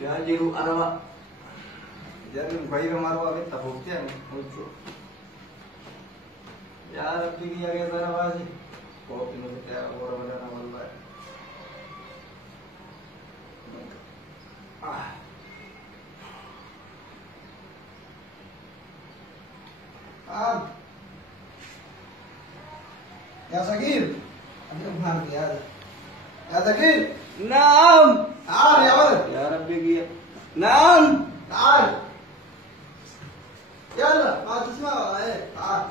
يا جيرو أنا ما جاري مغير مارو أبي تفوق يعني وجو يا ربي يا جزانا بازي فوق إنه بتاع ورا بدنا والله يا صقيل يا ثقيل نعم تعال يا ولد يا ربي جي نعم تعال يلا ما تسمع ايه تعال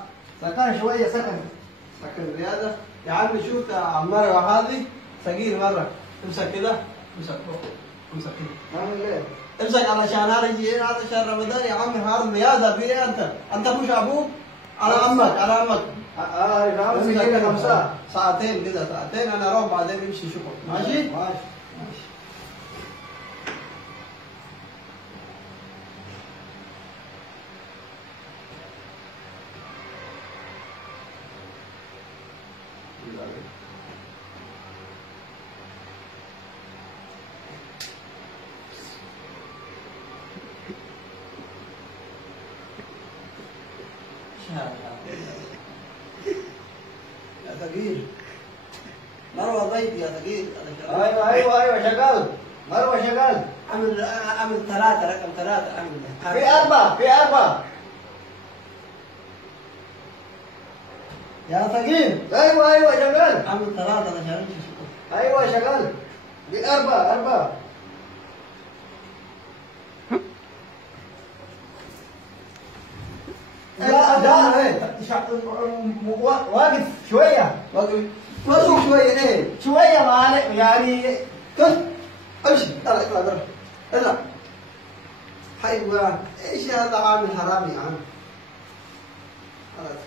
سكن شويه سكن زياده يا عمي شوف عماره وهذه ثقيل مره امسك كده امسك فوق امسك كده نعمل ايه امسك علشان هذا يجي هذا شهر رمضان يا عمي هذا رياضه في ايه انت مش ابوك على عمك امسك كده ساعتين كده ساعتين انا اروح بعدين امشي شغل ماشي ماشي يا ثقيل مروه ضيف يا ثقيل ايوه شغال مروه شغال عمل ثلاثة رقم ثلاثة عمل في أربعة يا ثقيل ايوه شغال عمل ثلاثة عشان ايوه شغال في أربعة واقف شوية واقف شوية ايه شوية معلق يعني كف امشي اطلع حيوان ايش هذا عامل حرامي يا عم خلاص